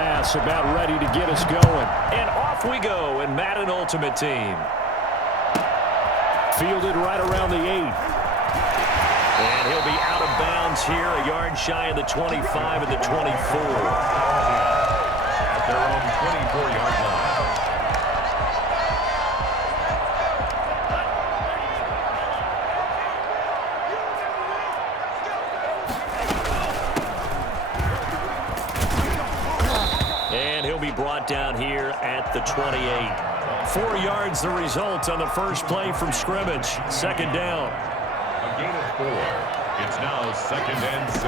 pass about ready to get us going. And off we go in Madden Ultimate Team. Fielded right around the 8. And he'll be out of bounds here, a yard shy of the 25 and the 24. At their own 24-yard line. And he'll be brought down here at the 28. 4 yards the result on the first play from scrimmage. Second down. A gain of 4. It's now 2nd and 6.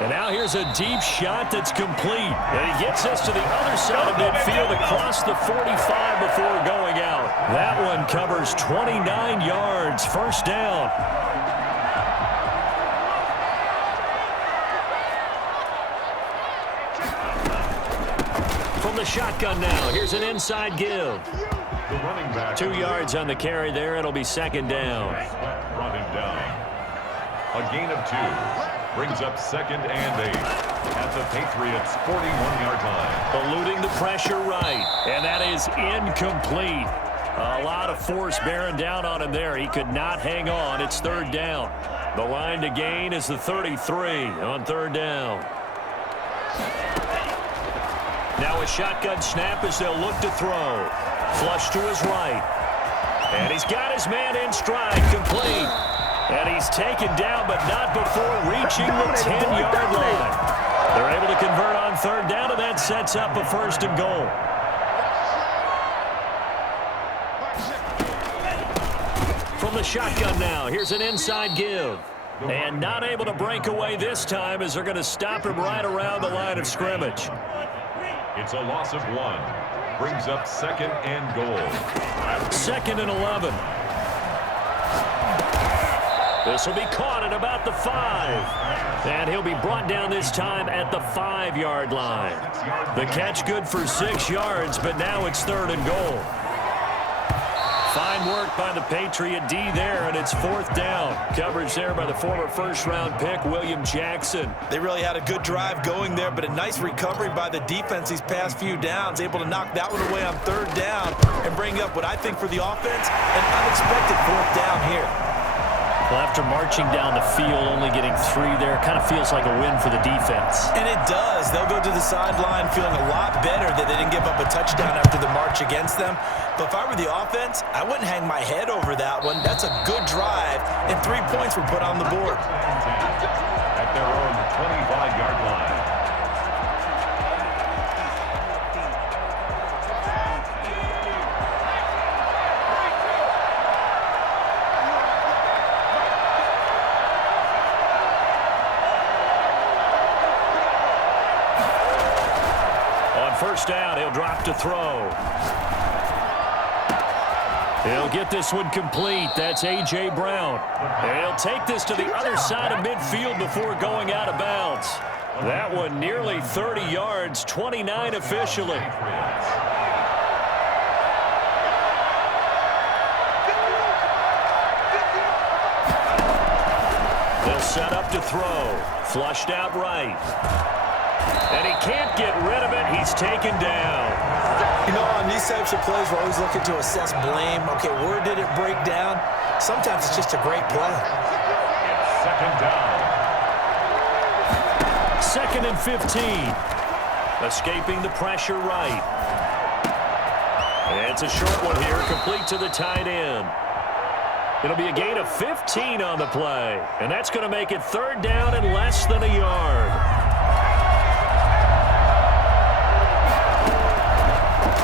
And now here's a deep shot that's complete. And he gets us to the other side of midfield across the 45 before going out. That one covers 29 yards. First down. From the shotgun now, here's an inside give. The running back. 2 yards on the carry there. It'll be second down. Brought him down. A gain of 2. Brings up 2nd and 8 at the Patriots' 41-yard line. Eluding the pressure right, and that is incomplete. A lot of force bearing down on him there. He could not hang on. It's third down. The line to gain is the 33 on third down. Now a shotgun snap as they'll look to throw. Flush to his right. And he's got his man in stride, complete. And he's taken down, but not before reaching the 10-yard line. They're able to convert on third down, and that sets up a first and goal. From the shotgun now, here's an inside give. And not able to break away this time as they're going to stop him right around the line of scrimmage. It's a loss of 1. Brings up 2nd and goal. 2nd and 11. This will be caught at about the 5. And he'll be brought down this time at the 5-yard line. The catch good for 6 yards, but now it's third and goal. Fine work by the Patriot D there, and it's fourth down. Coverage there by the former first-round pick, William Jackson. They really had a good drive going there, but a nice recovery by the defense these past few downs, able to knock that one away on third down and bring up what I think for the offense, an unexpected fourth down here. Well, after marching down the field, only getting 3 there, kind of feels like a win for the defense. And it does. They'll go to the sideline feeling a lot better that they didn't give up a touchdown after the march against them. But if I were the offense, I wouldn't hang my head over that one. That's a good drive, and 3 points were put on the board. At their own 25-yard line. First down, he'll drop to throw. He'll get this one complete. That's A.J. Brown. And he'll take this to the other side of midfield before going out of bounds. That one nearly 30 yards, 29 officially. They'll set up to throw. Flushed out right. And he can't get rid of it. He's taken down. You know, on these types of plays, we're always looking to assess blame. Okay, where did it break down? Sometimes it's just a great play. It's 2nd down. 2nd and 15. Escaping the pressure right. And it's a short one here, complete to the tight end. It'll be a gain of 15 on the play. And that's going to make it third down and less than a yard.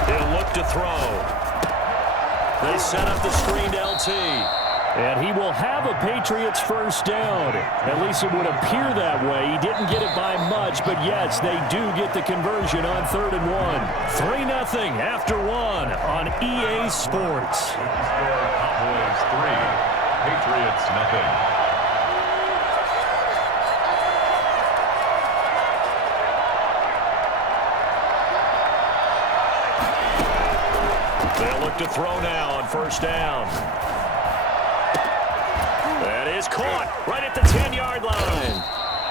He'll look to throw. They set up the screened LT. And he will have a Patriots first down. At least it would appear that way. He didn't get it by much, but yes, they do get the conversion on 3rd and 1. 3-0 after 1 on EA Sports. Cowboys 3, Patriots nothing. They'll look to throw now on first down. is caught right at the 10-yard line.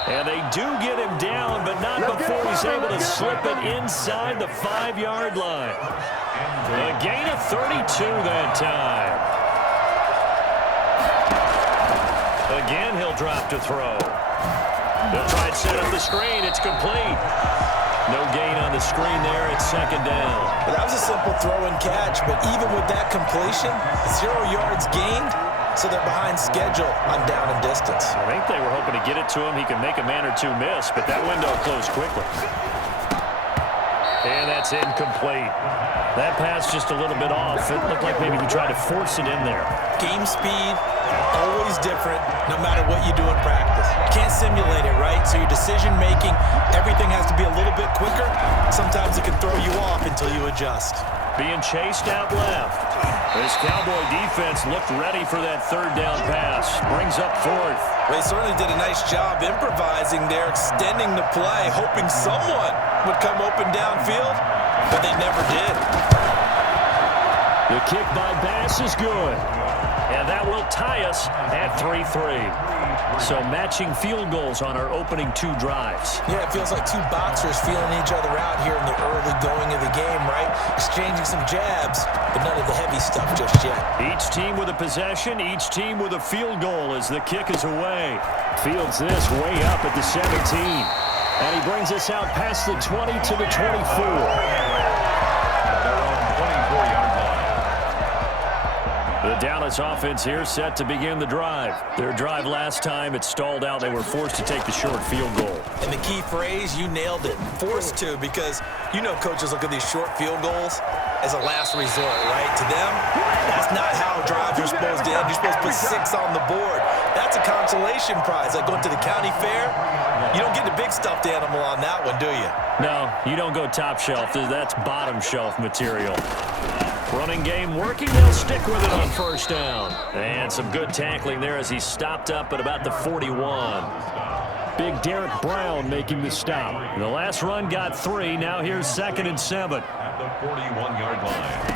And they do get him down, but not before he's able to slip it inside the 5-yard line. A gain of 32 that time. Again, he'll drop to throw. They'll try and set up the screen. It's complete. No gain on the screen there. It's second down. But that was a simple throw and catch, but even with that completion, 0 yards gained, so they're behind schedule on down and distance. I think they were hoping to get it to him. He could make a man or two miss, but that window closed quickly. And that's incomplete. That pass just a little bit off. It looked like maybe he tried to force it in there. Game speed, always different, no matter what you do in practice. Can't simulate it, right? So your decision-making, everything has to be a little bit quicker. Sometimes it can throw you off until you adjust. Being chased out left. This Cowboy defense looked ready for that third down pass. Brings up fourth. They certainly did a nice job improvising there, extending the play, hoping someone would come open downfield, but they never did. The kick by Bass is good. And that will tie us at 3-3. So matching field goals on our opening 2 drives. Yeah, it feels like 2 boxers feeling each other out here in the early going of the game, right? Exchanging some jabs, but none of the heavy stuff just yet. Each team with a possession, each team with a field goal as the kick is away. Fields this way up at the 17. And he brings us out past the 20 to the 24. The Dallas offense here set to begin the drive. Their drive last time, it stalled out. They were forced to take the short field goal. And the key phrase, you nailed it, forced to, because you know coaches look at these short field goals as a last resort, right? To them, that's not how drives are supposed to end. You're supposed to put 6 on the board. That's a consolation prize. Like going to the county fair, you don't get the big stuffed animal on that one, do you? No, you don't go top shelf. That's bottom shelf material. Running game working. They'll stick with it on first down. And some good tackling there as he stopped up at about the 41. Big Derek Brown making the stop. The last run got 3. Now here's 2nd and 7. At the 41-yard line.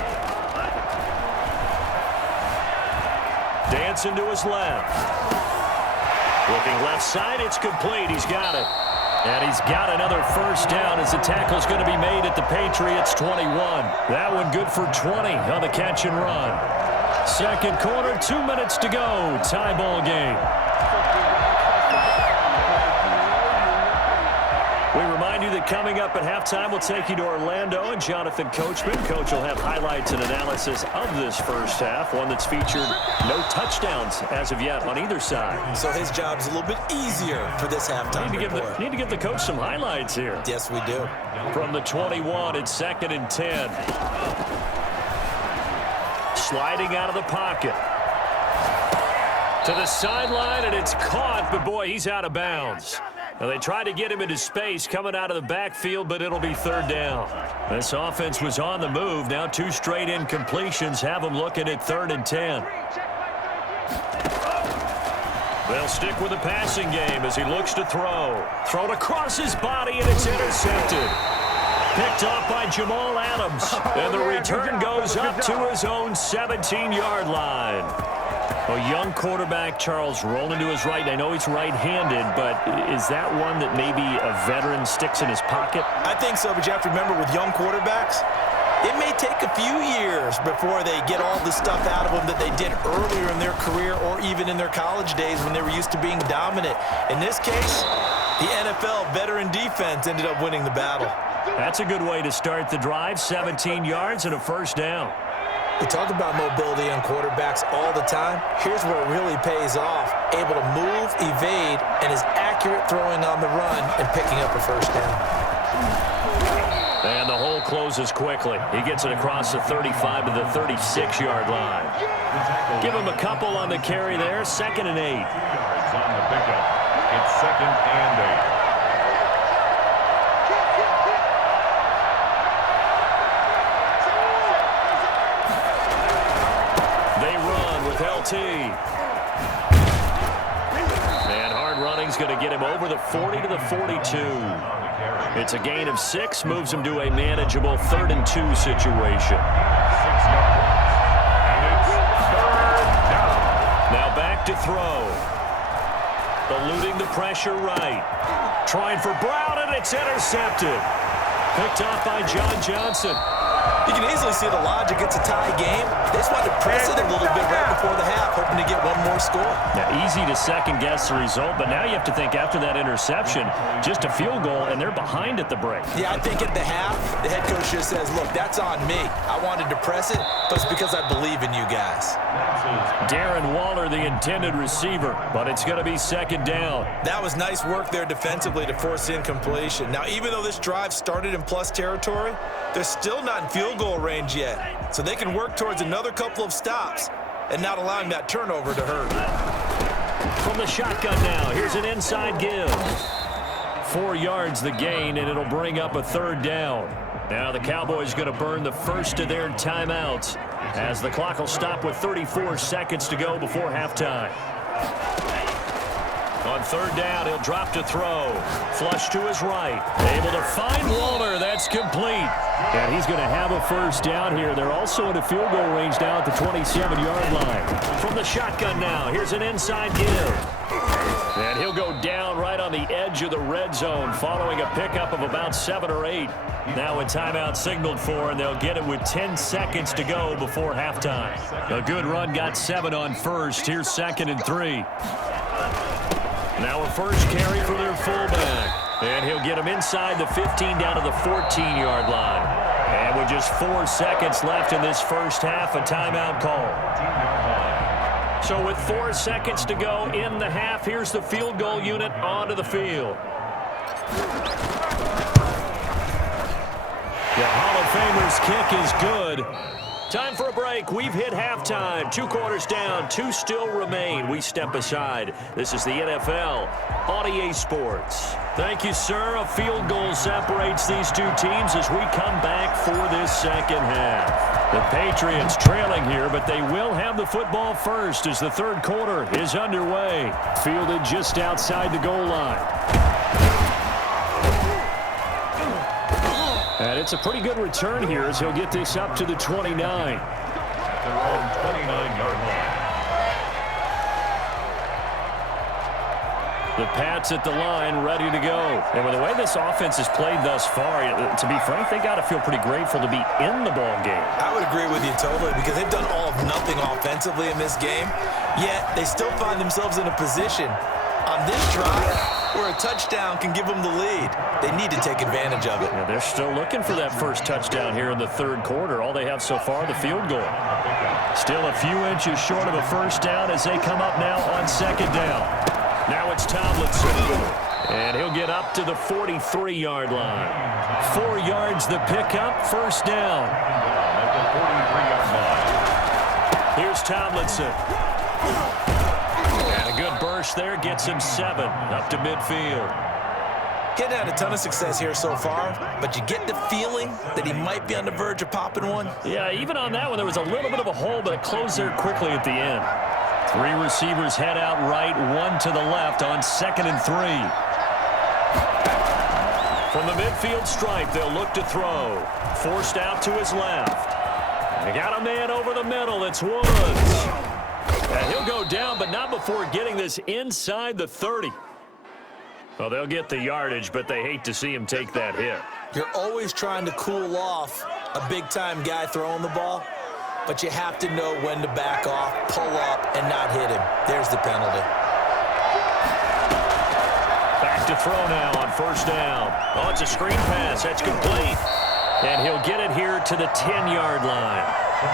Dancing to his left. Looking left side. It's complete. He's got it. And he's got another first down as the tackle's going to be made at the Patriots' 21. That one good for 20 on the catch and run. Second quarter, 2 minutes to go. Tie ball game. We remind you that coming up at halftime, we'll take you to Orlando and Jonathan Coachman. Coach will have highlights and analysis of this first half, one that's featured no touchdowns as of yet on either side. So his job's a little bit easier for this halftime report. Need to give the coach some highlights here. Yes, we do. From the 21, it's 2nd and 10. Sliding out of the pocket. To the sideline, and it's caught, but boy, he's out of bounds. Now, they tried to get him into space coming out of the backfield, but it'll be third down. This offense was on the move. Now 2 straight incompletions have them looking at 3rd and 10. They'll stick with the passing game as he looks to throw. Thrown across his body, and it's intercepted. Picked off by Jamal Adams. And the return goes up to his own 17-yard line. A young quarterback, Charles, rolling to his right. I know he's right-handed, but is that one that maybe a veteran sticks in his pocket? I think so, but you have to remember with young quarterbacks, it may take a few years before they get all the stuff out of them that they did earlier in their career or even in their college days when they were used to being dominant. In this case, the NFL veteran defense ended up winning the battle. That's a good way to start the drive. 17 yards and a first down. We talk about mobility on quarterbacks all the time. Here's where it really pays off. Able to move, evade, and is accurate throwing on the run and picking up a first down. And the hole closes quickly. He gets it across the 35 to the 36-yard line. Give him a couple on the carry there. 2nd and 8. Yards on the pickup. It's 2nd and 8. And hard running's going to get him over the 40 to the 42. It's a gain of 6, moves him to a manageable 3rd and 2 situation. 6 yards. And it's 3rd down. Now back to throw. Eluding the pressure right. Trying for Brown, and it's intercepted. Picked off by John Johnson. You can easily see the logic. It's a tie game. They just wanted to press it a little bit right before the half, hoping to get one more score. Yeah, easy to second-guess the result, but now you have to think after that interception, just a field goal, and they're behind at the break. Yeah, I think at the half, the head coach just says, look, that's on me. I wanted to press it, but it's because I believe in you guys. Darren Waller, the intended receiver, but it's going to be second down. That was nice work there defensively to force incompletion. Now, even though this drive started in plus territory, they're still not in field goal range yet, so they can work towards another couple of stops and not allowing that turnover to hurt. From the shotgun now, here's an inside give. 4 yards the gain, and it'll bring up a third down. Now the Cowboys going to burn the first of their timeouts as the clock will stop with 34 seconds to go before halftime. On third down, he'll drop to throw. Flush to his right. Able to find Waller. That's complete. And he's going to have a first down here. They're also in a field goal range now at the 27-yard line. From the shotgun now, here's an inside give. And he'll go down right on the edge of the red zone following a pickup of about 7 or 8. Now a timeout signaled for, and they'll get it with 10 seconds to go before halftime. A good run got 7 on first. Here's 2nd and 3. Now a first carry for their fullback. And he'll get him inside the 15 down to the 14-yard line. And with just 4 seconds left in this first half, a timeout call. So with 4 seconds to go in the half, here's the field goal unit onto the field. The Hall of Famer's kick is good. Time for a break. We've hit halftime. 2 quarters down. 2 still remain. We step aside. This is the NFL on EA Sports. Thank you, sir. A field goal separates these 2 teams as we come back for this second half. The Patriots trailing here, but they will have the football first as the third quarter is underway. Fielded just outside the goal line. And it's a pretty good return here as he'll get this up to the 29. At their own 29-yard line. The Pats at the line, ready to go. And with the way this offense has played thus far, to be frank, they got to feel pretty grateful to be in the ball game. I would agree with you totally because they've done all of nothing offensively in this game, yet they still find themselves in a position on this drive where a touchdown can give them the lead. They need to take advantage of it. Yeah, they're still looking for that first touchdown here in the third quarter. All they have so far, the field goal. Still a few inches short of a first down as they come up now on second down. Now it's Tomlinson. And he'll get up to the 43-yard line. 4 yards the pickup, first down. At the 43-yard line. Here's Tomlinson. And a good burst there gets him 7 up to midfield. Getting had a ton of success here so far, but you get the feeling that he might be on the verge of popping one. Yeah, even on that one, there was a little bit of a hole, but it closed there quickly at the end. 3 receivers head out right, 1 to the left on 2nd and 3. From the midfield stripe, they'll look to throw. Forced out to his left. They got a man over the middle. It's Woods. And he'll go down, but not before getting this inside the 30. Well, they'll get the yardage, but they hate to see him take that hit. You're always trying to cool off a big-time guy throwing the ball, but you have to know when to back off, pull up, and not hit him. There's the penalty. Back to throw now on first down. Oh, it's a screen pass. That's complete. And he'll get it here to the 10-yard line.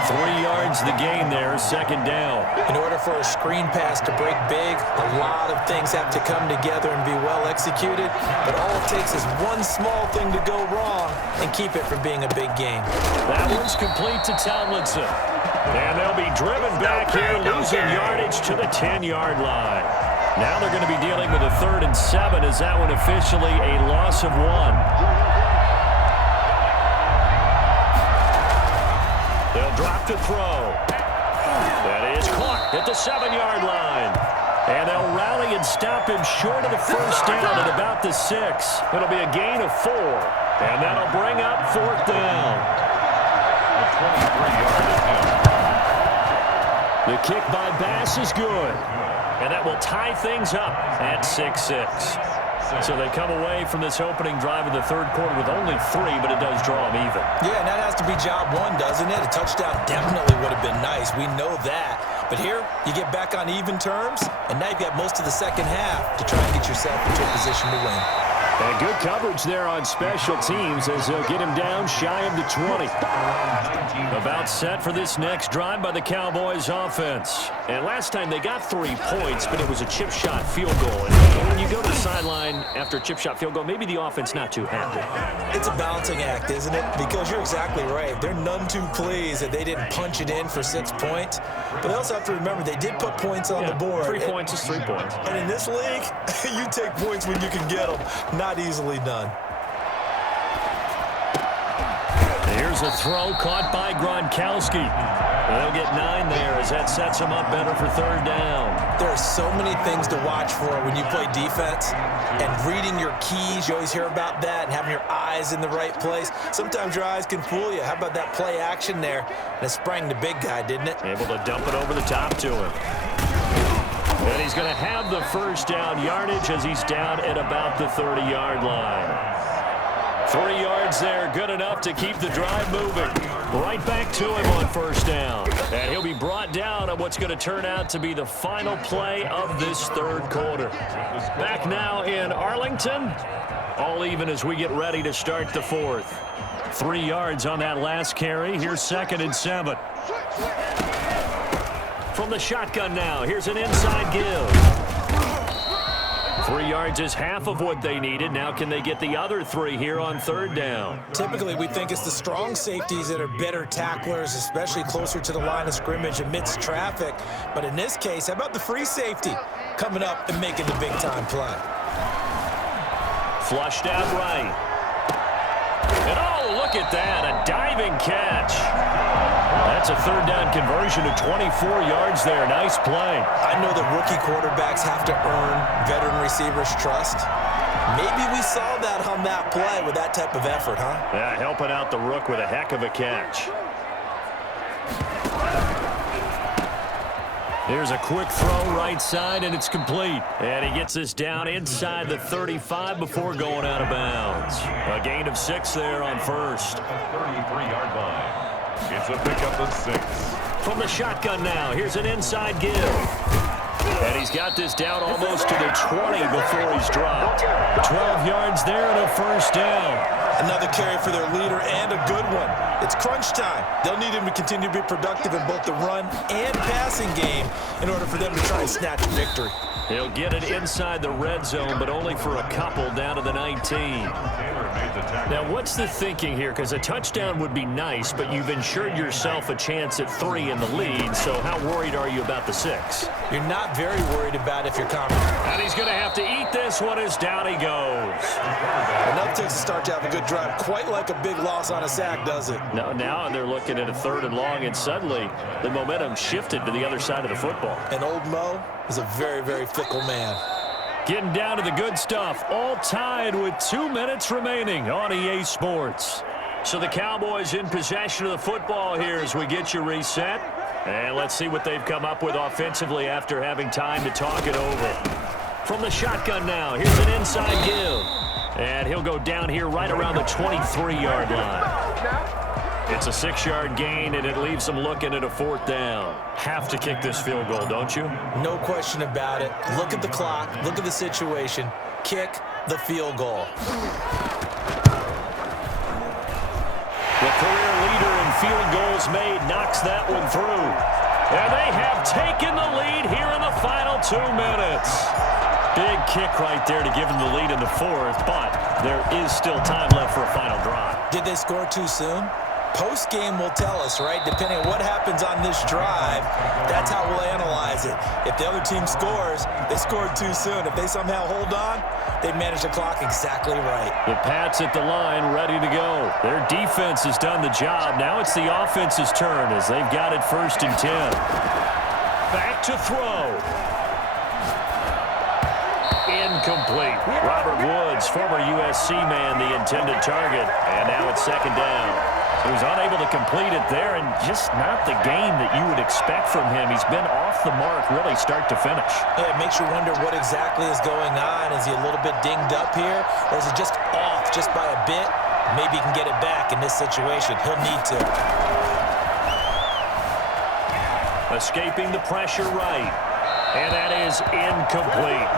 3 yards the gain there, second down. In order for a screen pass to break big, a lot of things have to come together and be well executed, but all it takes is one small thing to go wrong and keep it from being a big game. That one's complete to Tomlinson. And they'll be driven back here, losing yardage to the 10-yard line. Now they're going to be dealing with a 3rd and 7 as that one officially a loss of 1. They'll drop to throw. That is caught at the 7-yard line. And they'll rally and stop him short of the first down at about the 6. It'll be a gain of 4. And that'll bring up 4th down. The 23-yard attempt. The kick by Bass is good. And that will tie things up at 6-6. So they come away from this opening drive in the third quarter with only 3, but it does draw them even. Yeah, and that has to be job one, doesn't it? A touchdown definitely would have been nice. We know that. But here, you get back on even terms, and now you've got most of the second half to try and get yourself into a position to win. And good coverage there on special teams as they'll get him down shy of the 20. About set for this next drive by the Cowboys offense. And last time they got 3 points, but it was a chip shot field goal. And when you go to the sideline after a chip shot field goal, maybe the offense not too happy. It's a balancing act, isn't it? Because you're exactly right. They're none too pleased that they didn't punch it in for 6 points. But they also have to remember they did put points on the board. 3 points is 3 points. And in this league, you take points when you can get them. Not easily done. Here's a throw caught by Gronkowski. They'll get 9 there as that sets them up better for third down. There are so many things to watch for when you play defense. And reading your keys, you always hear about that, and having your eyes in the right place. Sometimes your eyes can fool you. How about that play action there? And it sprang the big guy, didn't it? Able to dump it over the top to him. And he's going to have the first down yardage as he's down at about the 30-yard line. 3 yards there, good enough to keep the drive moving. Right back to him on first down. And he'll be brought down on what's going to turn out to be the final play of this third quarter. Back now in Arlington. All even as we get ready to start the fourth. 3 yards on that last carry. Here's 2nd and 7. From the shotgun now, here's an inside give. 3 yards is half of what they needed. Now can they get the other 3 here on third down? Typically, we think it's the strong safeties that are better tacklers, especially closer to the line of scrimmage amidst traffic. But in this case, how about the free safety coming up and making the big-time play? Flushed out right. And oh, look at that, a diving catch. That's a third down conversion of 24 yards there. Nice play. I know that rookie quarterbacks have to earn veteran receivers' trust. Maybe we saw that on that play with that type of effort, huh? Yeah, helping out the rook with a heck of a catch. Here's a quick throw right side, and it's complete. And he gets this down inside the 35 before going out of bounds. A gain of 6 there on first. 33-yard line. It's a pickup of 6. From the shotgun now, here's an inside give. And he's got this down almost to the 20 before he's dropped. 12 yards there and a first down. Another carry for their leader and a good one. It's crunch time. They'll need him to continue to be productive in both the run and passing game in order for them to try and snatch a victory. He'll get it inside the red zone, but only for a couple down to the 19. Now, what's the thinking here? Because a touchdown would be nice, but you've ensured yourself a chance at 3 in the lead, so how worried are you about the 6? You're not very worried about if you're confident. And he's going to have to eat this one as down he goes. Enough takes a start to have a good drive. Quite like a big loss on a sack, does it? No, now they're looking at a 3rd and long, and suddenly the momentum shifted to the other side of the football. And old Mo is a very, very fickle man. Getting down to the good stuff, all tied with 2 minutes remaining on EA Sports. So the Cowboys in possession of the football here as we get you reset. And let's see what they've come up with offensively after having time to talk it over. From the shotgun now, here's an inside give. And he'll go down here right around the 23-yard line. It's a 6-yard gain, and it leaves them looking at a 4th down. Have to kick this field goal, don't you? No question about it. Look at the clock. Look at the situation. Kick the field goal. The career leader in field goals made knocks that one through. And they have taken the lead here in the final 2 minutes. Big kick right there to give them the lead in the 4th, but there is still time left for a final drive. Did they score too soon? Post-game will tell us, right? Depending on what happens on this drive, that's how we'll analyze it. If the other team scores, they scored too soon. If they somehow hold on, they manage the clock exactly right. The Pats at the line, ready to go. Their defense has done the job. Now it's the offense's turn as they've got it 1st and 10. Back to throw. Incomplete. Robert Woods, former USC man, the intended target. And now it's 2nd down. He was unable to complete it there, and just not the game that you would expect from him. He's been off the mark really start to finish. Yeah, it makes you wonder what exactly is going on. Is he a little bit dinged up here, or is it just off just by a bit? Maybe he can get it back in this situation. He'll need to. Escaping the pressure right. And that is incomplete.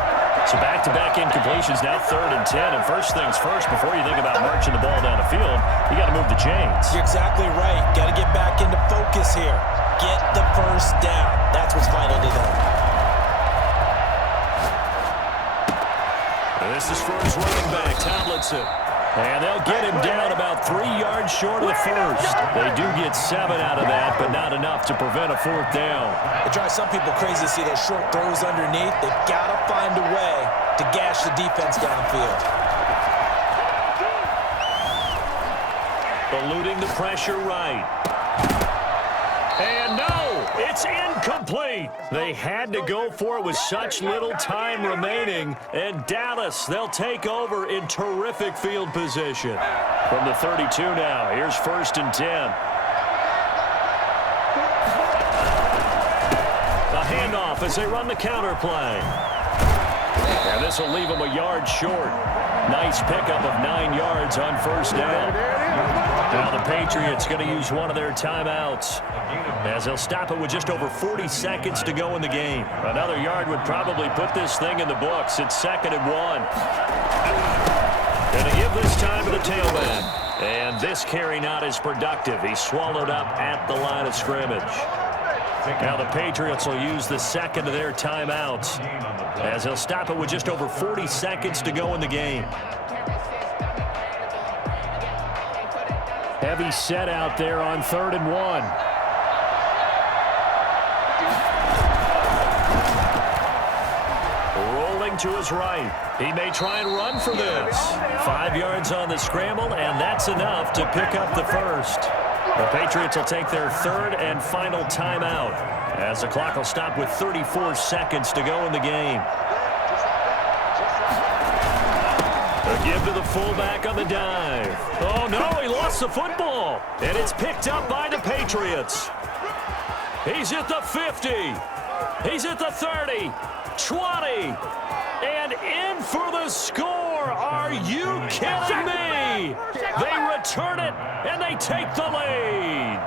So back-to-back incompletions, now 3rd and 10. And first things first, before you think about marching the ball down the field, you got to move the chains. You're exactly right. Got to get back into focus here. Get the first down. That's what's vital to them. This is for his running back, Tomlinson. And they'll get him down about 3 yards short of the first. They do get 7 out of that, but not enough to prevent a 4th down. It drives some people crazy to see those short throws underneath. They've got to find a way to gash the defense downfield. Eluding the pressure right. And no, it's incomplete. They had to go for it with such little time remaining. And Dallas, they'll take over in terrific field position. From the 32 now, here's 1st and 10. A handoff as they run the counter play. And this will leave them a yard short. Nice pickup of 9 yards on 1st down. Now the Patriots going to use one of their timeouts, as they'll stop it with just over 40 seconds to go in the game. Another yard would probably put this thing in the books. It's 2nd and 1. Going to give this time to the tailback. And this carry not as productive. He's swallowed up at the line of scrimmage. Now the Patriots will use the 2nd of their timeouts, as they'll stop it with just over 40 seconds to go in the game. Heavy set out there on 3rd and 1. Rolling to his right. He may try and run for this. 5 yards on the scramble, and that's enough to pick up the first. The Patriots will take their 3rd and final timeout, as the clock will stop with 34 seconds to go in the game. A give to the fullback on the dive. Oh, no, he lost the football. And it's picked up by the Patriots. He's at the 50. He's at the 30, 20, and in for the score. Are you kidding me? They return it, and they take the lead.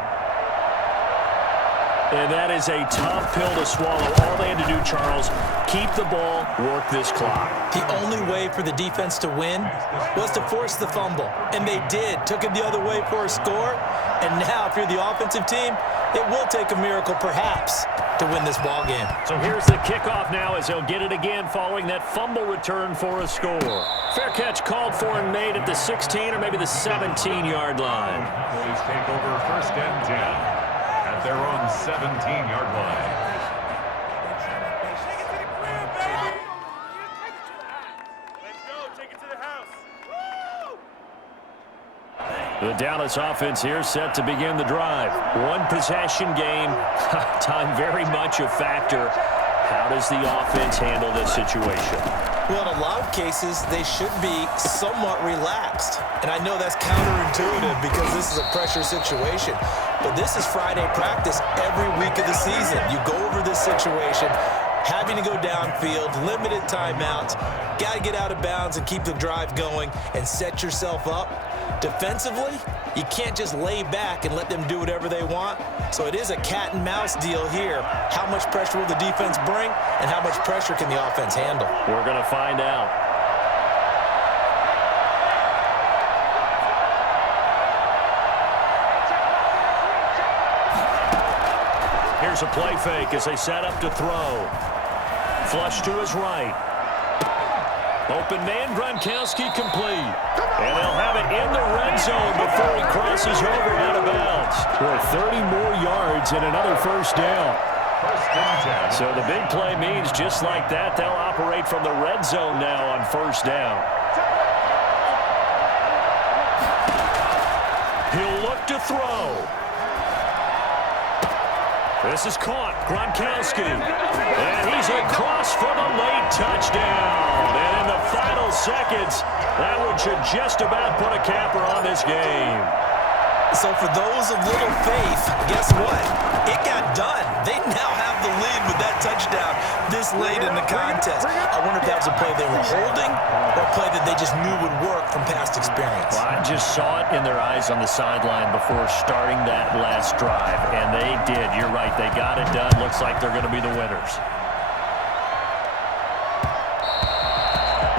And that is a tough pill to swallow. All they had to do, Charles, keep the ball, work this clock. The only way for the defense to win was to force the fumble. And they did. Took it the other way for a score. And now, if you're the offensive team, it will take a miracle, perhaps, to win this ball game. So here's the kickoff now, as they'll get it again following that fumble return for a score. Fair catch called for and made at the 16 or maybe the 17-yard line. Please take over 1st and 10 at their own 17-yard line. The Dallas offense here set to begin the drive. One possession game. Time very much a factor. How does the offense handle this situation? Well, in a lot of cases, they should be somewhat relaxed. And I know that's counterintuitive because this is a pressure situation. But this is Friday practice every week of the season. You go over this situation, having to go downfield, limited timeouts, got to get out of bounds and keep the drive going and set yourself up. Defensively, you can't just lay back and let them do whatever they want. So it is a cat and mouse deal here. How much pressure will the defense bring, and how much pressure can the offense handle? We're going to find out. Here's a play fake as they set up to throw. Flush to his right. Open man, Gronkowski complete. And they'll have it in the red zone before he crosses over out of bounds. For 30 more yards and another 1st down. 1st and 10. So the big play means just like that, they'll operate from the red zone now on 1st down. He'll look to throw. This is caught. Gronkowski. And he's across for the late touchdown. And in the final seconds, that one should just about put a capper on this game. So for those of little faith, guess what? It got done. They now have the lead with that touchdown this late in the contest. I wonder if that was a play they were holding or a play that they just knew would work from past experience. Well, I just saw it in their eyes on the sideline before starting that last drive, and they did. You're right. They got it done. Looks like they're going to be the winners.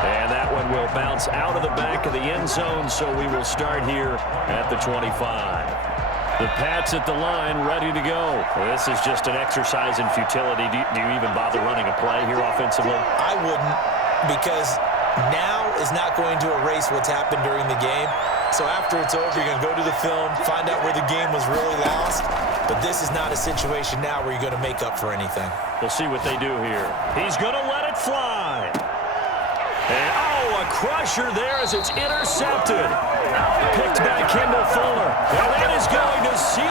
And that one will bounce out of the back of the end zone, so we will start here at the 25. The Pats at the line, ready to go. This is just an exercise in futility. Do you even bother running a play here offensively? I wouldn't, because now is not going to erase what's happened during the game. So after it's over, you're going to go to the film, find out where the game was really lost. But this is not a situation now where you're going to make up for anything. We'll see what they do here. He's going to let it fly. And, oh, a crusher there as it's intercepted. Picked by Kendall Fuller. And that is going to seal